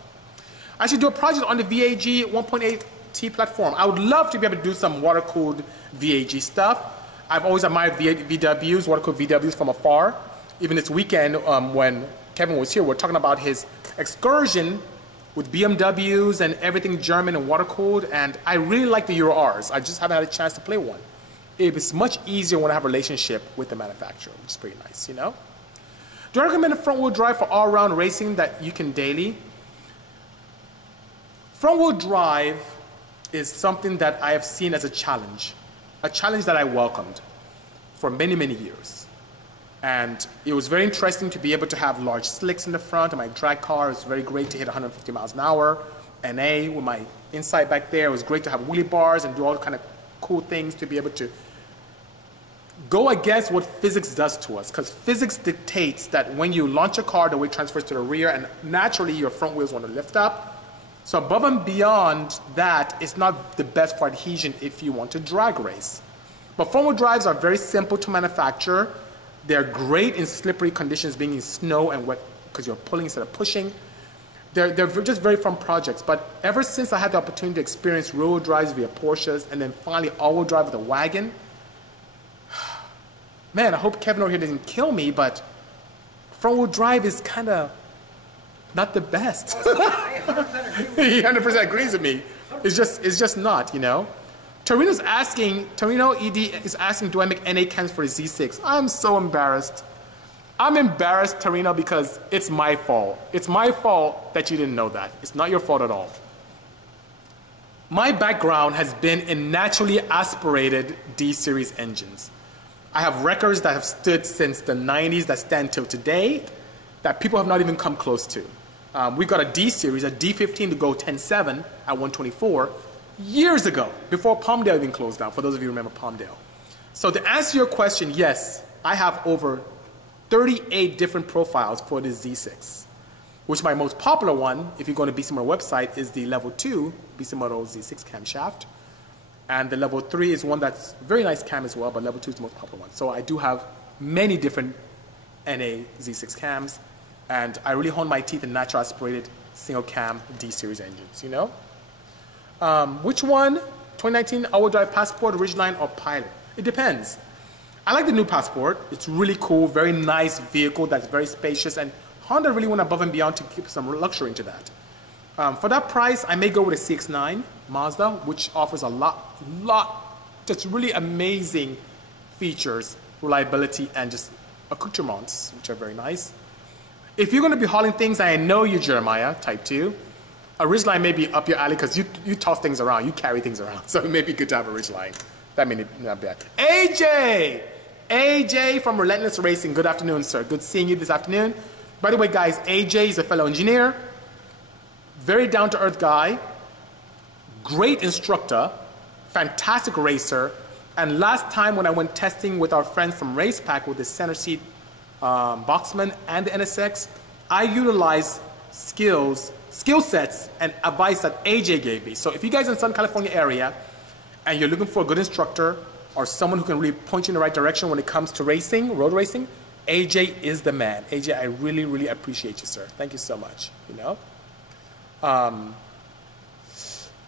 I should do a project on the VAG 1.8T platform. I would love to be able to do some water-cooled VAG stuff. I've always admired VWs, water-cooled VWs from afar. Even this weekend when Kevin was here, we're talking about his excursion with BMWs and everything German and water-cooled, and I really like the Euro Rs. I just haven't had a chance to play one. It's much easier when I have a relationship with the manufacturer, which is pretty nice, you know? Do I recommend a front-wheel drive for all-around racing that you can daily? Front-wheel drive is something that I have seen as a challenge that I welcomed for many, many years. And it was very interesting to be able to have large slicks in the front, and my drag car was very great to hit 150 miles an hour. NA with my inside back there, it was great to have wheelie bars and do all kind of cool things to be able to go against what physics does to us, because physics dictates that when you launch a car, the weight transfers to the rear, and naturally your front wheels want to lift up. So above and beyond that, it's not the best for adhesion if you want to drag race. But front-wheel drives are very simple to manufacture. They're great in slippery conditions, being in snow and wet, because you're pulling instead of pushing. They're just very fun projects. But ever since I had the opportunity to experience rear-wheel drives via Porsches, and then finally all-wheel drive with a wagon, man, I hope Kevin over here doesn't kill me, but front-wheel drive is kind of not the best. I 100% agree with you. He 100% agrees with me. It's just not, you know. Torino ED is asking, do I make NA cams for the Z6? I'm so embarrassed. I'm embarrassed, Torino, because it's my fault. It's my fault that you didn't know that. It's not your fault at all. My background has been in naturally aspirated D-series engines. I have records that have stood since the 90s that stand till today that people have not even come close to. We got a D-series, a D15 to go 10.7 at 124 years ago, before Palmdale even closed down, for those of you who remember Palmdale. So to answer your question, yes, I have over 38 different profiles for the Z6, which my most popular one, if you go to Bisimoto website, is the level 2 Bisimoto Z6 camshaft. And the level 3 is one that's very nice cam as well, but level 2 is the most popular one. So I do have many different NA Z6 cams, and I really hone my teeth in natural aspirated single cam D-series engines, you know? Which one? 2019 all-wheel drive Passport, Ridgeline, or Pilot? It depends. I like the new Passport. It's really cool, very nice vehicle that's very spacious, and Honda really went above and beyond to keep some luxury into that. For that price, I may go with a CX-9 Mazda, which offers a lot, just really amazing features, reliability, and just accoutrements, which are very nice. If you're going to be hauling things, I know you, Jeremiah, type 2, a Ridgeline may be up your alley because you toss things around, you carry things around, so it may be good to have a Ridgeline. That may not be bad. AJ from Relentless Racing, good afternoon, sir. Good seeing you this afternoon. By the way, guys, AJ is a fellow engineer, very down-to-earth guy, great instructor, fantastic racer, and last time when I went testing with our friends from Race Pack with the center seat Boxman and the NSX, I utilized skill sets and advice that AJ gave me. So if you guys are in Southern California area and you're looking for a good instructor or someone who can really point you in the right direction when it comes to racing, road racing, AJ is the man. AJ, I really, really appreciate you, sir. Thank you so much, you know.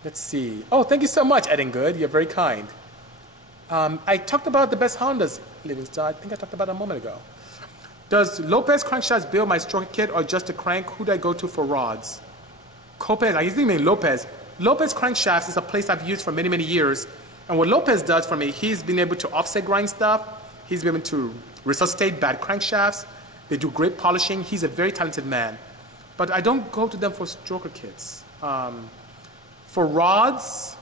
Let's see. Oh, thank you so much, Ed and Good. You're very kind. I talked about the best Hondas, Livingston. I think I talked about it a moment ago. Does Lopez Crankshafts build my stroker kit or just a crank? Who do I go to for rods? Lopez, I usually mean Lopez. Lopez Crankshafts is a place I've used for many, many years. And what Lopez does for me, he's been able to offset grind stuff. He's been able to resuscitate bad crankshafts. They do great polishing. He's a very talented man. But I don't go to them for stroker kits. For rods,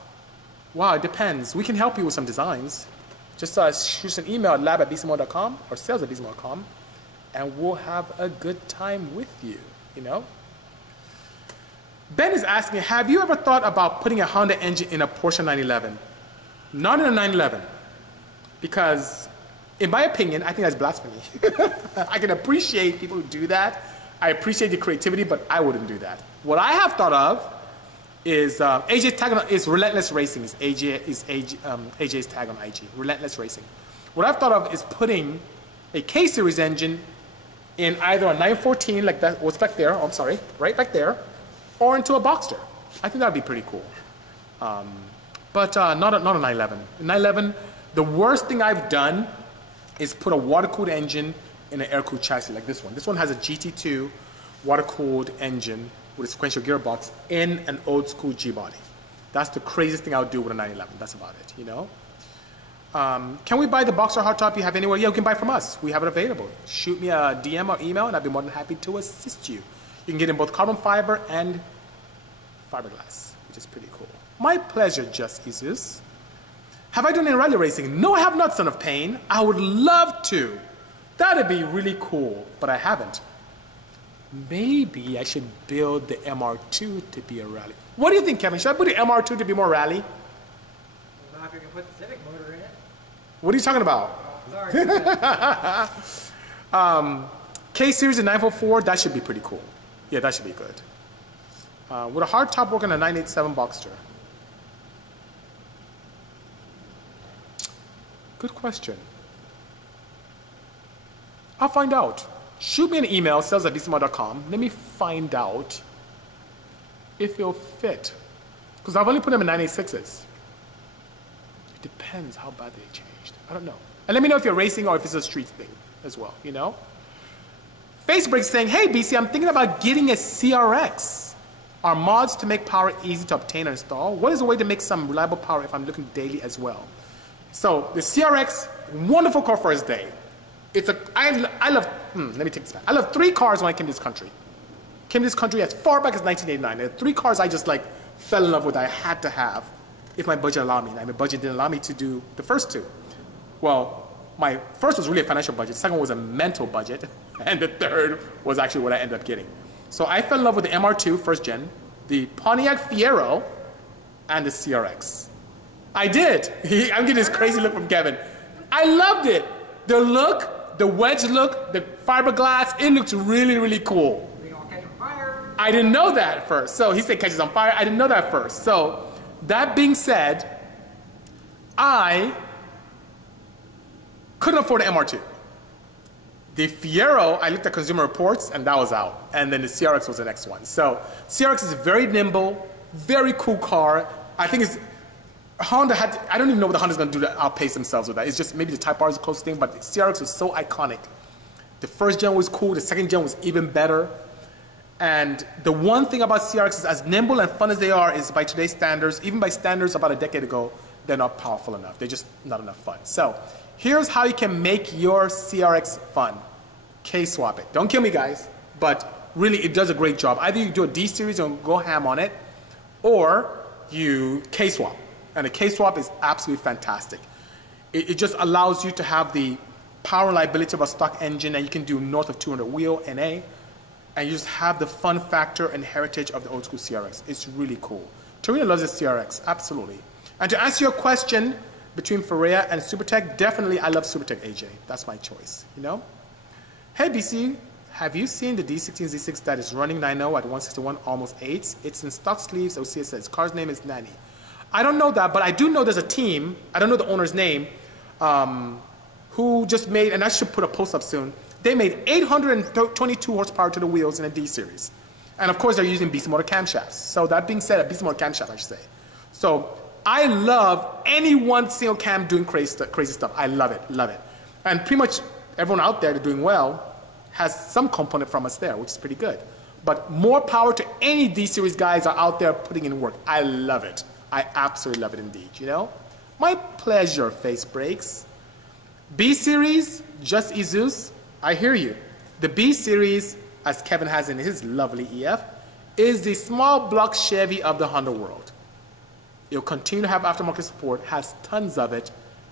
wow, it depends. We can help you with some designs. Just shoot us an email at lab@bisimoto.com or sales@bisimoto.com, and we'll have a good time with you, you know? Ben is asking, have you ever thought about putting a Honda engine in a Porsche 911? Not in a 911, because in my opinion, I think that's blasphemy. I can appreciate people who do that. I appreciate the creativity, but I wouldn't do that. What I have thought of is AJ's tag on is Relentless Racing. Is AJ's tag on IG, Relentless Racing. What I've thought of is putting a K-Series engine in either a 914, like that, what's back there, oh, I'm sorry, right back there, or into a Boxster. I think that would be pretty cool. But not a 911. 911, the worst thing I've done is put a water-cooled engine in an air-cooled chassis like this one. This one has a GT2 water-cooled engine with a sequential gearbox in an old-school G-body. That's the craziest thing I would do with a 911. That's about it, you know? Can we buy the Boxster hardtop you have anywhere? Yeah, you can buy from us. We have it available. Shoot me a DM or email, and I'd be more than happy to assist you. You can get in both carbon fiber and fiberglass, which is pretty cool. My pleasure, Just Jesus. Have I done any rally racing? No, I have not, Son of Pain. I would love to. That'd be really cool, but I haven't. Maybe I should build the MR2 to be a rally. What do you think, Kevin? Should I put the MR2 to be more rally? Well, not if you're put the Civic motor in it. What are you talking about? Sorry. K-Series in 944, that should be pretty cool. Yeah, that should be good. Would a hard top work on a 987 Boxster? Good question. I'll find out. Shoot me an email, sales@bisimoto.com. Let me find out if it'll fit. Because I've only put them in 986s. It depends how bad they changed. I don't know. And let me know if you're racing or if it's a street thing as well, you know? Facebook saying, hey BC, I'm thinking about getting a CRX. Are mods to make power easy to obtain and install? What is a way to make some reliable power if I'm looking daily as well? So the CRX, wonderful car for its day. It's a, I love, let me take this back. I love 3 cars when I came to this country. Came to this country as far back as 1989. There are 3 cars I just like fell in love with, I had to have if my budget allowed me. And my budget didn't allow me to do the first 2. Well, my first was really a financial budget. The second was a mental budget. And the third was actually what I ended up getting. So I fell in love with the MR2, first gen, the Pontiac Fiero, and the CRX. I did. I'm getting this crazy look from Kevin. I loved it. The look, the wedge look, the fiberglass, it looked really, really cool. They all catch on fire. I didn't know that at first. So he said catches on fire. I didn't know that at first. So that being said, I couldn't afford the MR2. The Fiero, I looked at Consumer Reports, and that was out. And then the CRX was the next one. So CRX is very nimble, very cool car. I think it's, Honda had, I don't even know what the Honda's going to do to outpace themselves with that. It's just maybe the Type R is the closest thing, but the CRX was so iconic. The first gen was cool. The second gen was even better. And the one thing about CRX is as nimble and fun as they are is by today's standards, even by standards about a decade ago, they're not powerful enough. They're just not enough fun. So here's how you can make your CRX fun. K-swap it. Don't kill me, guys, but really it does a great job. Either you do a D-series and go ham on it, or you K-swap. And a K-swap is absolutely fantastic. It just allows you to have the power and reliability of a stock engine, and you can do north of 200 wheel NA, and you just have the fun factor and heritage of the old school CRX. It's really cool. Torino loves the CRX, absolutely. And to answer your question, between Ferrea and Supertech, definitely I love Supertech AJ. That's my choice, you know? Hey BC, have you seen the D16Z6 that is running 9.0 at 161 almost 8s? It's in stock sleeves, OCS says. Car's name is Nanny. I don't know that, but I do know there's a team, I don't know the owner's name, who just made, and I should put a post up soon, they made 822 horsepower to the wheels in a D-series. And of course they're using Bisimoto camshafts. So that being said, a Bisimoto camshaft I should say. So I love any one single cam doing crazy stuff. I love it, love it. And pretty much everyone out there that's doing well has some component from us there, which is pretty good. But more power to any D-series guys are out there putting in work. I love it. I absolutely love it indeed, you know? My pleasure, face breaks. B-series, just Izus, I hear you. The B-series, as Kevin has in his lovely EF, is the small block Chevy of the Honda world. It'll continue to have aftermarket support, has tons of it,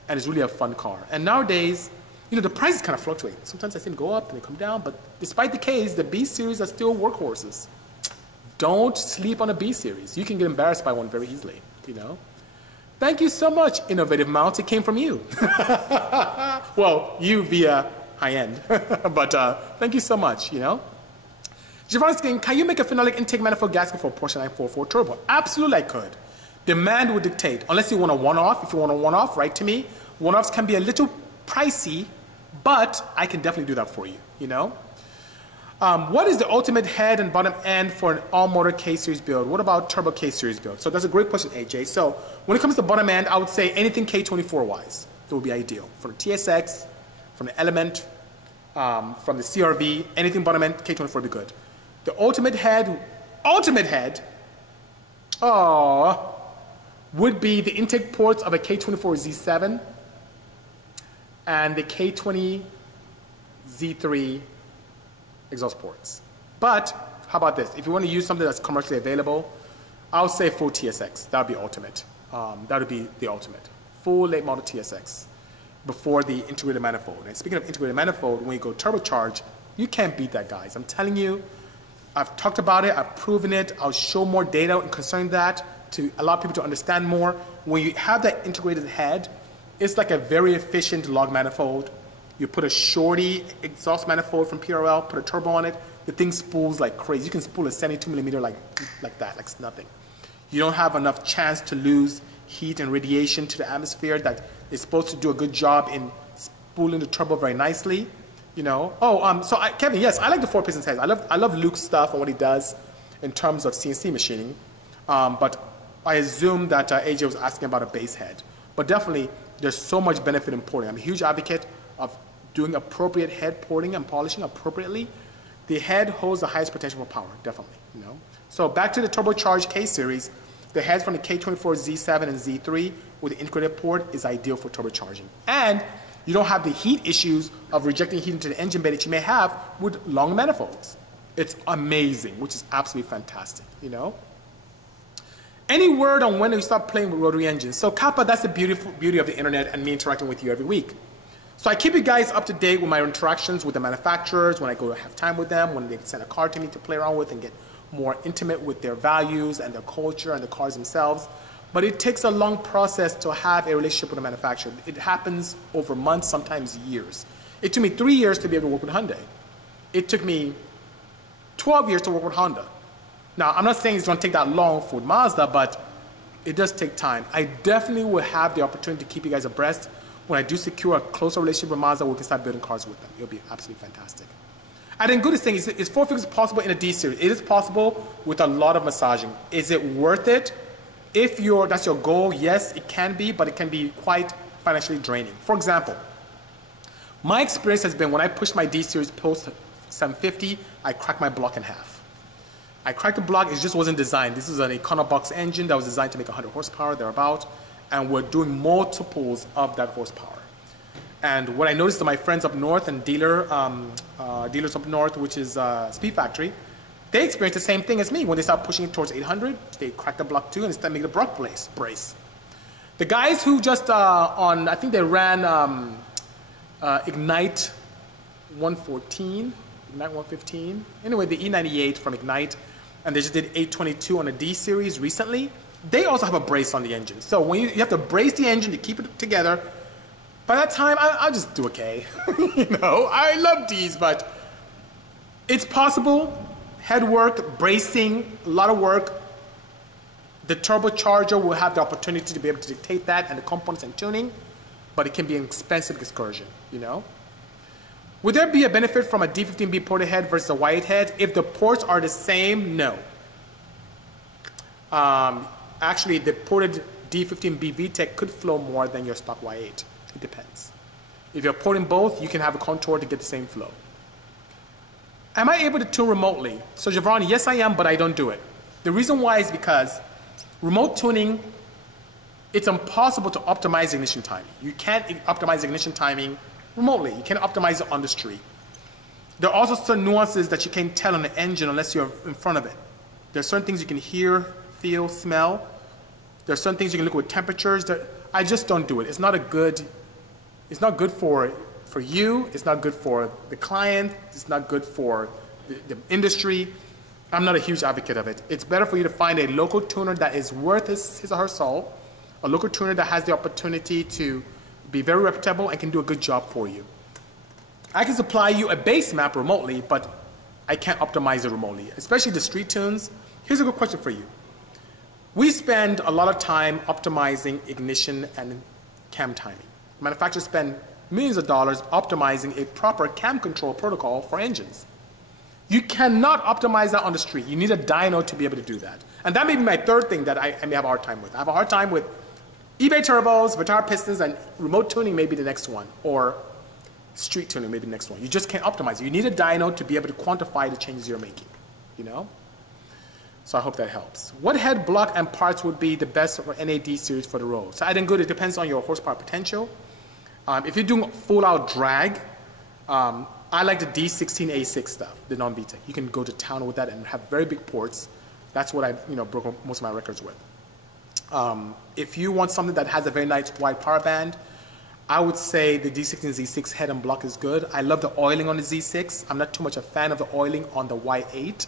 and is really a fun car. And nowadays, you know, the prices kind of fluctuate. Sometimes I see them go up and they come down, but despite the case, the B-series are still workhorses. Don't sleep on a B-series. You can get embarrassed by one very easily, you know? Thank you so much, Innovative Mount. It came from you. Well, you via high-end. But thank you so much, you know? Javon asking, can you make a phenolic intake manifold gasket for a Porsche 944 Turbo? Absolutely I could. Demand would dictate. Unless you want a one-off. If you want a one-off, write to me. One-offs can be a little pricey, but I can definitely do that for you, you know? What is the ultimate head and bottom end for an all-motor K-Series build? What about turbo K-Series build? So that's a great question, AJ. So when it comes to bottom end, I would say anything K24-wise. That would be ideal. From the TSX, from the Element, from the CRV, anything bottom end, K24 would be good. The ultimate head, would be the intake ports of a K24 Z7 and the K20 Z3 exhaust ports. But how about this? If you want to use something that's commercially available, I would say full TSX. That would be ultimate. That would be the ultimate. Full late model TSX before the integrated manifold. And speaking of integrated manifold, when you go turbocharge, you can't beat that, guys. I'm telling you, I've talked about it, I've proven it, I'll show more data concerning that. to allow people to understand more, when you have that integrated head, it's like a very efficient log manifold. You put a shorty exhaust manifold from PRL, put a turbo on it, the thing spools like crazy. You can spool a 72 millimeter like that, like it's nothing. You don't have enough chance to lose heat and radiation to the atmosphere that is supposed to do a good job in spooling the turbo very nicely. You know. Kevin, yes, I like the 4-piston heads. I love Luke's stuff and what he does in terms of CNC machining. But I assume that AJ was asking about a base head. But definitely, there's so much benefit in porting. I'm a huge advocate of doing appropriate head porting and polishing appropriately. The head holds the highest potential for power, definitely. You know. So back to the turbocharged K series, the heads from the K24Z7 and Z3 with the integrated port is ideal for turbocharging. And you don't have the heat issues of rejecting heat into the engine bay that you may have with long manifolds. It's amazing, which is absolutely fantastic, you know? Any word on when you start playing with rotary engines? So Kappa, that's the beauty of the internet and me interacting with you every week. So I keep you guys up to date with my interactions with the manufacturers, when I go to have time with them, when they send a car to me to play around with and get more intimate with their values and their culture and the cars themselves. But it takes a long process to have a relationship with a manufacturer. It happens over months, sometimes years. It took me 3 years to be able to work with Hyundai. It took me 12 years to work with Honda. Now, I'm not saying it's going to take that long for Mazda, but it does take time. I definitely will have the opportunity to keep you guys abreast. When I do secure a closer relationship with Mazda, we can start building cars with them. It'll be absolutely fantastic. And then good thing is 4 figures possible in a D series? It is possible with a lot of massaging. Is it worth it? If that's your goal, yes, it can be, but it can be quite financially draining. For example, my experience has been when I pushed my D series post 750, I cracked my block in half. I cracked the block, it just wasn't designed. This is an Econobox engine that was designed to make 100 horsepower, thereabout, and we're doing multiples of that horsepower. And what I noticed to my friends up north and dealers up north, which is Speed Factory, they experienced the same thing as me. When they start pushing it towards 800, they crack the block too and start making the block brace. The guys who just I think they ran Ignite 114, Ignite 115, anyway, the E98 from Ignite, and they just did 822 on a D series recently. They also have a brace on the engine. So when you have to brace the engine to keep it together. By that time, I'll just do okay. You know, I love Ds, but it's possible. Head work, bracing, a lot of work. The turbocharger will have the opportunity to be able to dictate that and the components and tuning, but it can be an expensive excursion, you know? Would there be a benefit from a D15B ported head versus a Y8 head? If the ports are the same, no. Actually, the ported D15B VTEC could flow more than your stock Y8. It depends. If you're porting both, you can have a contour to get the same flow. Am I able to tune remotely? So Javon, yes I am, but I don't do it. The reason why is because remote tuning, it's impossible to optimize ignition timing. You can't optimize ignition timing remotely. You can't optimize it on the street. There are also certain nuances that you can't tell on the engine unless you're in front of it. There are certain things you can hear, feel, smell. There are certain things you can look with temperatures. I just don't do it. It's not good for you. It's not good for the client. It's not good for the industry. I'm not a huge advocate of it. It's better for you to find a local tuner that is worth his or her salt, a local tuner that has the opportunity to be very reputable and can do a good job for you. I can supply you a base map remotely, but I can't optimize it remotely, especially the street tunes. Here's a good question for you. We spend a lot of time optimizing ignition and cam timing. Manufacturers spend millions of dollars optimizing a proper cam control protocol for engines. You cannot optimize that on the street. You need a dyno to be able to do that. And that may be my third thing that I may have a hard time with. I have a hard time with eBay turbos, Vitara pistons, and remote tuning may be the next one, or street tuning may be the next one. You just can't optimize it. You need a dyno to be able to quantify the changes you're making, you know? So I hope that helps. What head block and parts would be the best for NAD series for the road? So I didn't go, it depends on your horsepower potential. If you're doing full out drag, I like the D16A6 stuff, the non-VTEC. You can go to town with that and have very big ports. That's what I broke most of my records with. If you want something that has a very nice wide power band, I would say the D16Z6 head and block is good. I love the oiling on the Z6. I'm not too much a fan of the oiling on the Y8.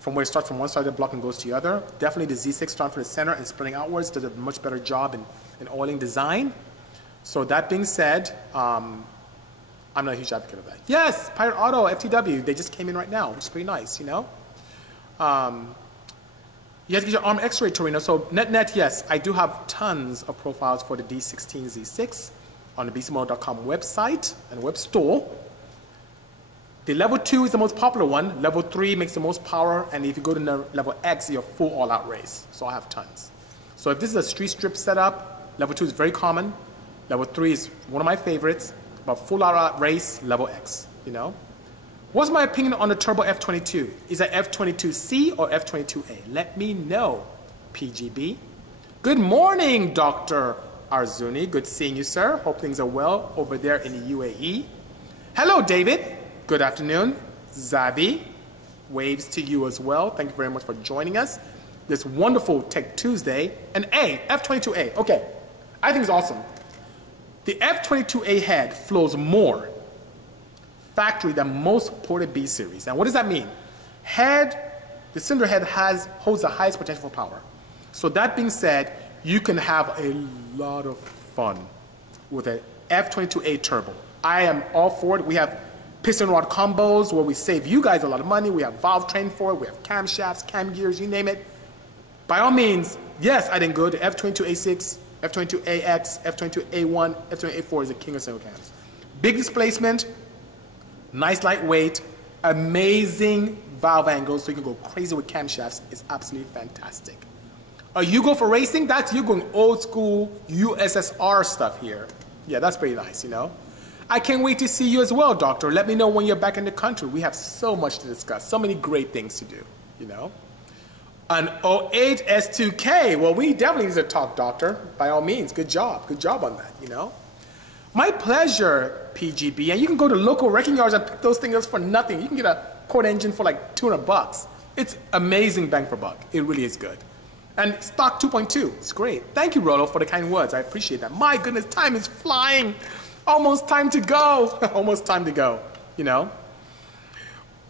from where it starts from one side of the block and goes to the other. Definitely the Z6 starting from the center and splitting outwards does a much better job in oiling design. So that being said, I'm not a huge advocate of that. Yes, Pirate Auto, FTW, they just came in right now, which is pretty nice, you know. You have to get your arm X-ray, Torino. So net, yes, I do have tons of profiles for the D16 Z6 on the Bisimoto.com website and web store. The level 2 is the most popular one. Level 3 makes the most power, and if you go to level X, you're full all-out race. So I have tons. So if this is a street strip setup, level 2 is very common. Level 3 is one of my favorites, but full all-out race, level X, you know. What's my opinion on the Turbo F22? Is it F22C or F22A? Let me know, PGB. Good morning, Dr. Arzuni. Good seeing you, sir. Hope things are well over there in the UAE. Hello, David. Good afternoon. Zavi, waves to you as well. Thank you very much for joining us. This wonderful Tech Tuesday. And A, F22A. Okay, I think it's awesome. The F22A head flows more factory than most ported B series. And what does that mean? The cylinder head holds the highest potential for power. So that being said, you can have a lot of fun with an F22A turbo. I am all for it. We have piston rod combos where we save you guys a lot of money. We have valve train for it. We have camshafts, cam gears, you name it. By all means, yes, I didn't go to F22A6, F22AX, F22A1, F22A4 is the king of single cams. Big displacement, nice lightweight, amazing valve angles so you can go crazy with camshafts. It's absolutely fantastic. You go for racing, that's you going old school USSR stuff here. Yeah, that's pretty nice, you know. I can't wait to see you as well, doctor. Let me know when you're back in the country. We have so much to discuss, so many great things to do, you know. An 08 S2K, well, we definitely need to talk, doctor. By all means, good job on that, you know. My pleasure, PGB, and you can go to local wrecking yards and pick those things up for nothing. You can get a quad engine for like $200. It's amazing bang for buck. It really is good. And stock 2.2, it's great. Thank you, Rolo, for the kind words. I appreciate that. My goodness, time is flying. Almost time to go. Almost time to go, you know.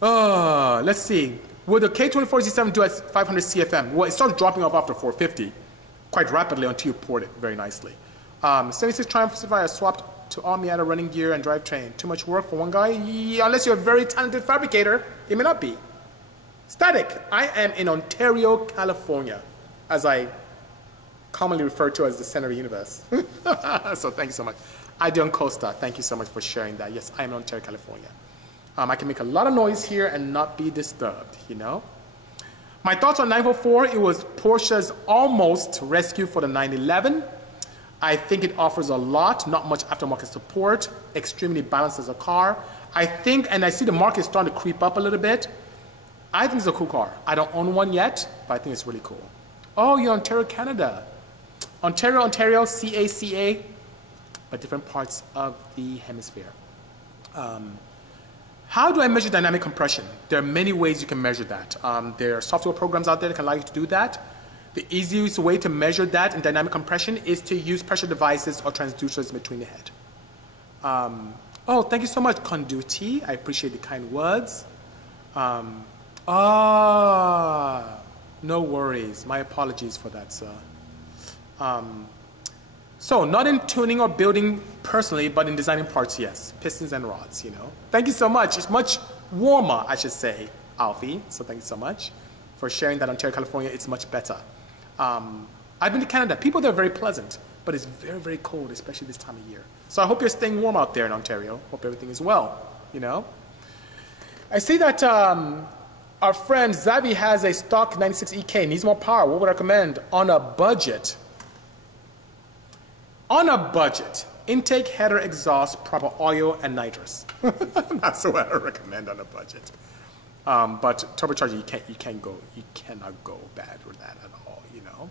Let's see. Will the K24Z7 do at 500 CFM? Well, it starts dropping off after 450 quite rapidly until you port it very nicely. 76 Triumph Survivor swapped to all Miata running gear and drivetrain. Too much work for one guy? Yeah, unless you're a very talented fabricator, it may not be. Static. I am in Ontario, California, as I commonly refer to as the center of the universe. So thank you so much. Ideon Costa, thank you so much for sharing that. Yes, I am in Ontario, California. I can make a lot of noise here and not be disturbed, you know. My thoughts on 944, it was Porsche's almost rescue for the 911. I think it offers a lot, not much aftermarket support, extremely balanced as a car. I think, and I see the market starting to creep up a little bit. I think it's a cool car. I don't own one yet, but I think it's really cool. Oh, you're Ontario, Canada. Ontario, CACA, but different parts of the hemisphere. How do I measure dynamic compression? There are many ways you can measure that. There are software programs out there that can allow you to do that. The easiest way to measure that in dynamic compression is to use pressure devices or transducers between the head. Oh, thank you so much, Conduti. I appreciate the kind words. No worries. My apologies for that, sir. So, not in tuning or building personally, but in designing parts, yes. Pistons and rods, you know. Thank you so much. It's much warmer, I should say, Alfie. So thank you so much for sharing that. Ontario, California, it's much better. I've been to Canada. People there are very pleasant, but it's very, very cold, especially this time of year. So I hope you're staying warm out there in Ontario. Hope everything is well, you know. I see that our friend Zavi has a stock 96 EK, needs more power. What would I recommend on a budget? On a budget, intake, header, exhaust, proper oil, and nitrous. That's what I recommend on a budget. But turbocharger, you cannot go bad with that at all, you know.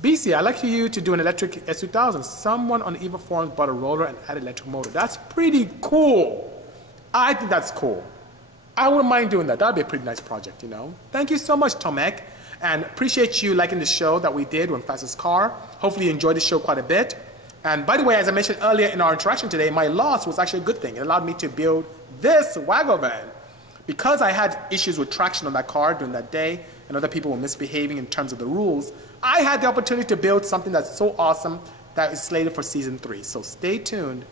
Bisi, I'd like you to do an electric S2000. Someone on the EVA forums bought a roller and added electric motor. That's pretty cool. I think that's cool. I wouldn't mind doing that. That'd be a pretty nice project, you know. Thank you so much, Tomek. And appreciate you liking the show that we did on Fastest Car. Hopefully you enjoyed the show quite a bit. And by the way, as I mentioned earlier in our interaction today, my loss was actually a good thing. It allowed me to build this wagon van. Because I had issues with traction on that car during that day, and other people were misbehaving in terms of the rules, I had the opportunity to build something that's so awesome that is slated for season 3. So stay tuned.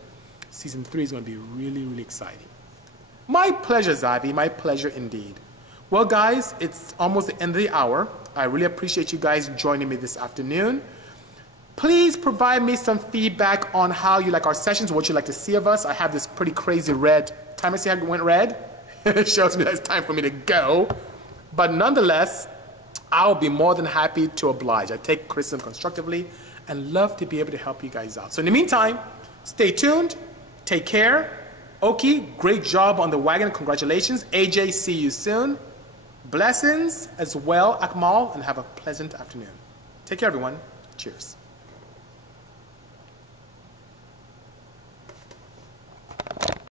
Season 3 is going to be really, really exciting. My pleasure, Zabi. My pleasure indeed. Well, guys, it's almost the end of the hour. I really appreciate you guys joining me this afternoon. Please provide me some feedback on how you like our sessions, what you'd like to see of us. I have this pretty crazy red. Time I see how it went red? It shows me that it's time for me to go. But nonetheless, I'll be more than happy to oblige. I take criticism constructively and love to be able to help you guys out. So in the meantime, stay tuned. Take care. Oki, great job on the wagon. Congratulations. AJ, see you soon. Blessings as well, Akmal, and have a pleasant afternoon. Take care, everyone. Cheers.